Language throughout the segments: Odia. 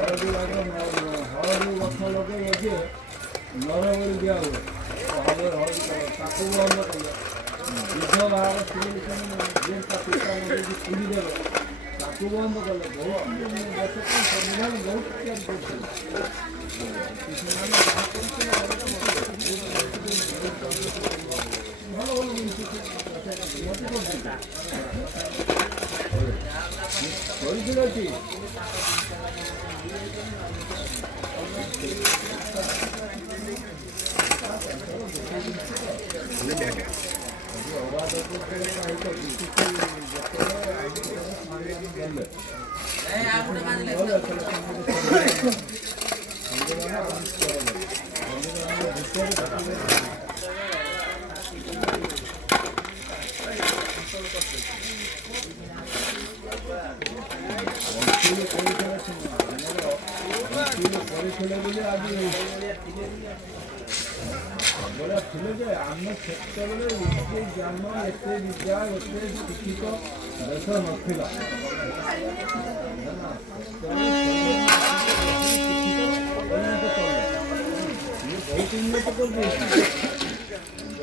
ହଳଦୀ ଗଛ ଲଗେଇ ଅଛି ନରବଳି ଦିଆ ହୁଏ ତାକୁ ବନ୍ଦ କଲେ ଯୁଦ୍ଧ ବାହାର ସ୍ତ୍ରୀ ଯେ ପିତା ଲଗେଇକି ପୁରୀ ଦେବେ ତାକୁ ବନ୍ଦ କଲେ ବହୁତ ଦେଶ ପାଇଁ ସମ୍ବିଧାନ ବହୁତ ତିଆରି କରୁଥିଲେ। ଭଲ ଭଲ ଜିନିଷ କରିଥିଲେ କି କରିଥିଲେ ବୋଲି ଆଜି ବଢ଼ିଆ ଥିଲେ ଯେ ଆମେ ସେତେବେଳେ ଏତେ ଜ୍ଞାନ ଏତେ ବିଦ୍ୟା ଏତେ ଶିକ୍ଷିତ ଦେଶ ନଥିଲା। ବହୁତ ଉନ୍ନତ କରିଦେଇଛି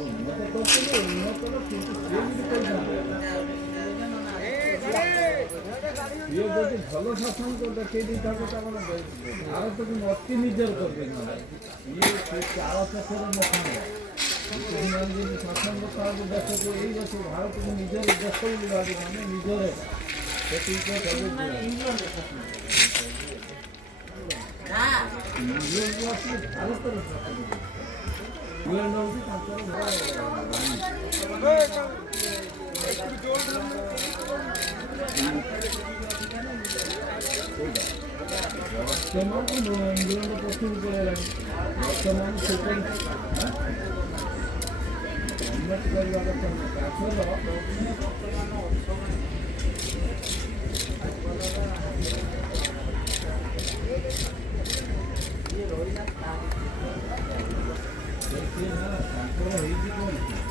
ଉନ୍ନତ କରିଥିଲେ ଉନ୍ନତର କିନ୍ତୁ ସିଏ ବି କରିଥାନ୍ତେ ये ଯଦି ଭଲ ଶାସନ ଦେଖେଇ ଦେଇଥାନ୍ତେ ତାଙ୍କର ଭାରତକୁ ଅତି ନିଜର କରିଦେଇଥାନ୍ତା। ଇଏ ଚାଳ ପଥର ମଖାନ ଯଦି ଶାସନ ତାହାକୁ ଦେଶକୁ ଏଇ ଦେଶ ଭାରତକୁ ନିଜର ଦେଶ ବୋଲି ଭାବିଥାନ୍ତେ ନିଜର ସେତିକି ଇଂରେଜକୁ ଆସିଲେ ଭାରତର ଶାସନ ଇଂଲଣ୍ଡ ହେଉଛି ବର୍ତ୍ତମାନ ଇଂଲଣ୍ଡ ପଛକୁ ପଳେଇଲାଣି ବର୍ତ୍ତମାନ ଉନ୍ନତି କରିବା କଥା ତାଙ୍କର ହେଇଛି କ'ଣ